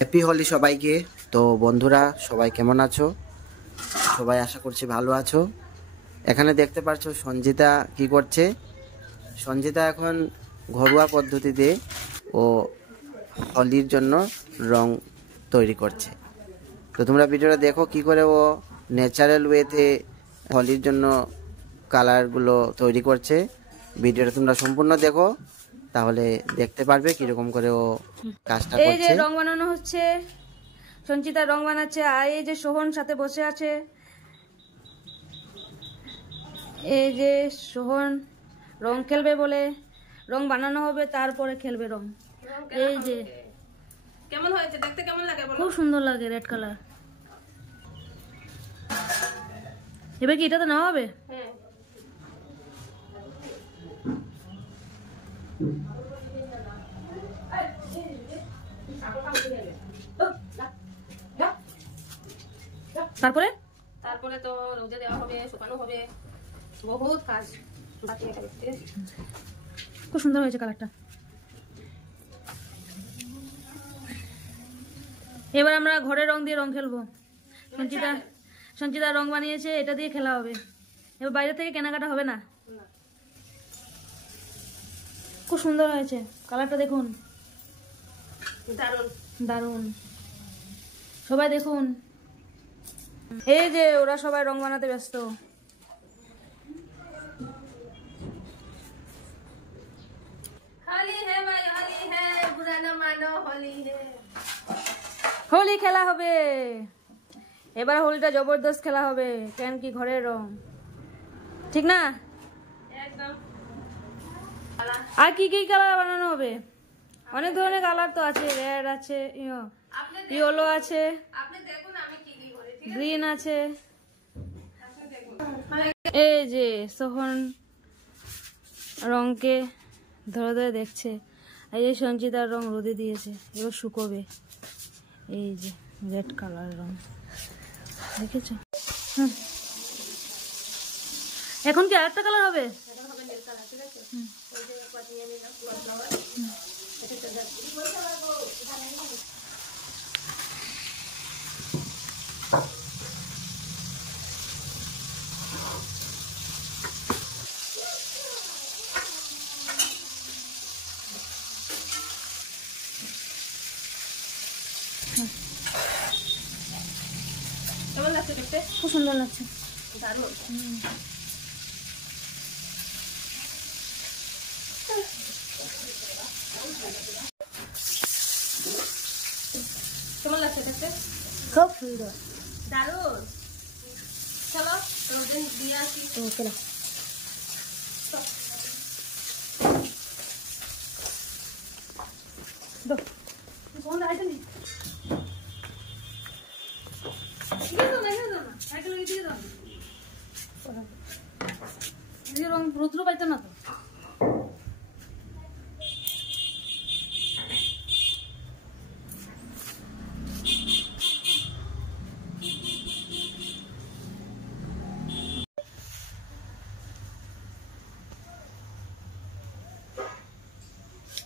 Happy Holi সবাইকে। তো বন্ধুরা সবাই কেমন আছো? সবাই আশা করছি ভালো আছো। এখানে দেখতে পাচ্ছো সঞ্জিতা কি করছে। সঞ্জিতা এখন ঘরোয়া পদ্ধতিতে ও হোলির জন্য রং তৈরি করছে। তো তোমরা ভিডিওটা দেখো কি করে ও ন্যাচারাল ওয়েতে হোলির জন্য কালারগুলো তৈরি করছে। ভিডিওটা তোমরা সম্পূর্ণ দেখো, তাহলে দেখতে পারবে কিরকম করে ও কাজটা করছে। এই যে রং বানানো হচ্ছে, সঞ্চিতা রং বানাচ্ছে, আর এই যে সোহন সাথে বসে আছে। এই যে সোহন রং খেলবে বলে রং বানানো হবে, তারপরে খেলবে রং। এই যে কেমন হয়েছে দেখতে, কেমন লাগে বলো? খুব সুন্দর লাগে রেড কালার। এবার কি এটা তো নেওয়া হবে? হ্যাঁ, তারপরে তারপরে তো রোদে দেওয়া হবে, শুকানো হবে, বহুত কাজ বাকি এটা দেখতে। খুব সুন্দর হয়েছে কালারটা। এবার আমরা ঘরে রং দিয়ে রং খেলবো। সঞ্চিতা রং বানিয়েছে, এটা দিয়ে খেলা হবে। এবার বাইরে থেকে কেনাকাটা হবে না। খুব সুন্দর হয়েছে কালারটা, দেখুন দারুণ। দারুণ। সবাই দেখুন, এই যে ওরা সবাই রং বানাতে ব্যস্ত। হোলি হে ভাই, হোলি হে, বুরা না মানো, হোলি হে। হোলি খেলা হবে এবার। হোলিটা জবরদস্ত খেলা হবে, কেন কি ঘরের রং, ঠিক না? একদম। আর কি কি কালার বানানো হবে? অনেক ধরনের কালার তো আছে, রেড আছে, ইয়েলো আছে, আপনি দেখুন আমি কি কি করেছি। গ্রিন আছে। এই যে সোহন রংকে ধরে ধরে দেখছে। এই যে সঞ্চিতার রং রোদে দিয়েছে, এবার শুকোবে। এই যে রেড কালার রং দেখেছো? এখন কি আরেকটা কালার হবে? কেমন লাগছে দেখতে? খুব সুন্দর লাগছে। দারুণ। কেমন লাগছে দেখতে? খুব সুন্দর। দারুণ। চলো রোদে দিয়ে আসি। চলো। রং রুদ্র পাইতো না তো।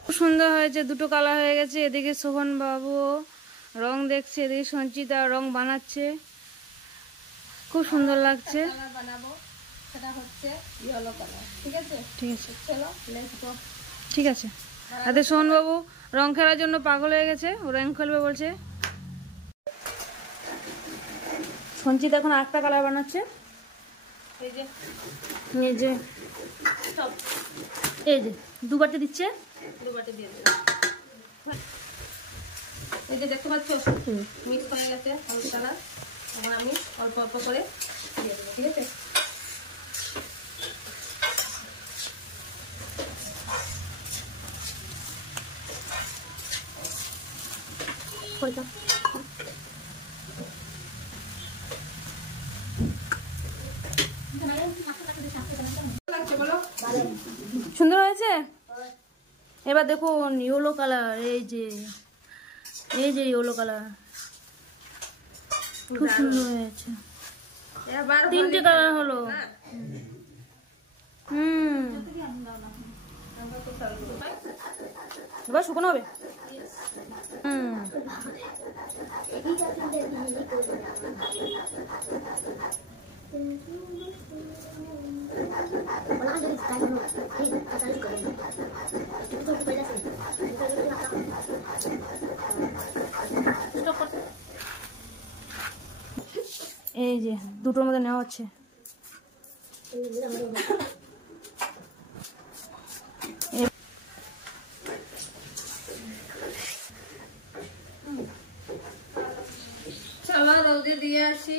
খুব সুন্দর হয়েছে, দুটো কালার হয়ে গেছে। এদিকে সোহন বাবু রং দেখছে, এদিকে সঞ্চিতা রং বানাচ্ছে। খুব সুন্দর লাগছে। কালার বানাবো, সেটা হচ্ছে ইয়েলো কালার। ঠিক আছে, ঠিক আছে, চলো লেটস গো। ঠিক আছে। আরে সোহন বাবু রং খেলার জন্য পাগল হয়ে গেছে, ও রং খেলবে বলছে। সঞ্চিতা এখন আরেকটা কালার বানাচ্ছে। এই যে এই যে সব এই যে দুবারতে দিচ্ছে। দুবাটি দিয়ে দেবো। এই যে দেখতে পাচ্ছ মিক্স হয়ে গেছে হলুদ কালার। এখন আমি অল্প অল্প করে দিয়ে দেবো। ঠিক আছে, লাগছে বলো? সুন্দর হয়েছে। এবার দেখুন ইয়েলো কালার। এই যে ইয়েলো কালার খুব সুন্দর হয়েছে। এবার তিনটে কালার হলো। এবার শুকনো হবে। এই যে দুটোর মধ্যে নেওয়া হচ্ছে। চলো রোদে দিয়ে আসি।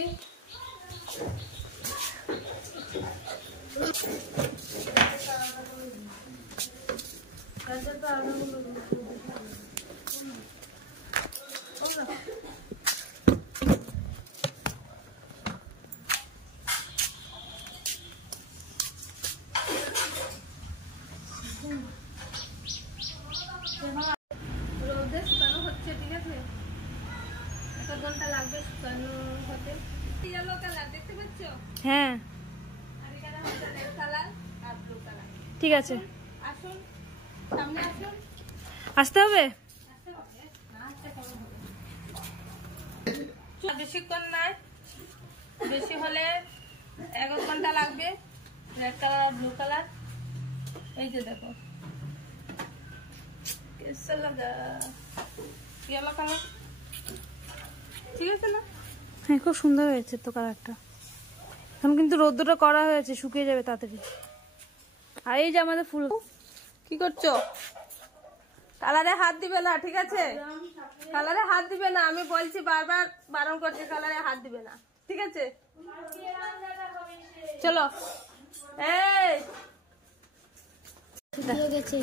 রোদে শুকানো হচ্ছে, ঠিক আছে? 1 ঘন্টা লাগবে শুকানো হতে। ইয়েলো কালার দেখতে পাচ্ছ? হ্যাঁ আর এখানে হচ্ছে রেড কালার আর ব্লু কালার। ঠিক আছে, আসুন সামনে আসুন। আসতে হবে। বেশিক্ষণ নাই, বেশি হলে 1 ঘন্টা লাগবে। রেড কালার আর ব্লু কালার, এই যে দেখো কেসা লাগা ইয়েলো কালার, ঠিক আছে না? হ্যাঁ খুব সুন্দর হয়েছে তো কালারটা। এখন কিন্তু রোদ্রটা করা হয়েছে, শুকিয়ে যাবে তাড়াতাড়ি। আর এই যে আমাদের ফুল। কি করছো? কালারে হাত দিবে না, ঠিক আছে? কালারে হাত দিবে না, আমি বলছি বারবার বারণ করছি, কালারে হাত দিবে না, ঠিক আছে? চলো এই শুকিয়ে গেছে,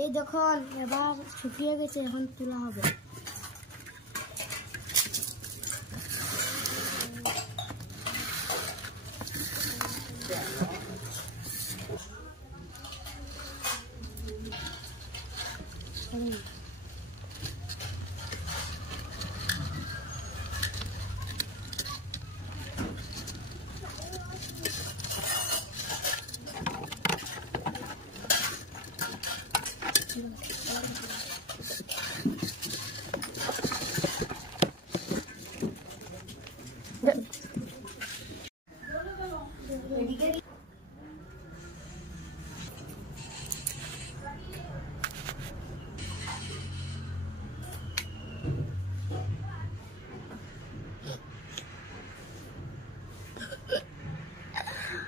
এই যখন এবার শুকিয়ে গেছে, এখন তোলা হবে।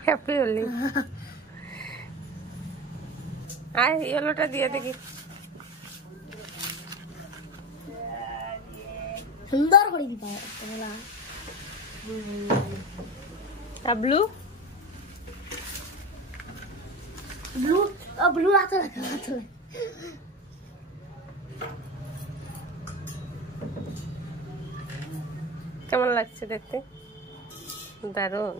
হ্যাপি হোলি। আয় ইয়েলোটা দিয়ে দেখি। সুন্দর করে দিতে হবে। আর ব্লু ব্লু ব্লু হাতে রাখা, হাতে রাখা। কেমন লাগছে দেখতে? দারুণ।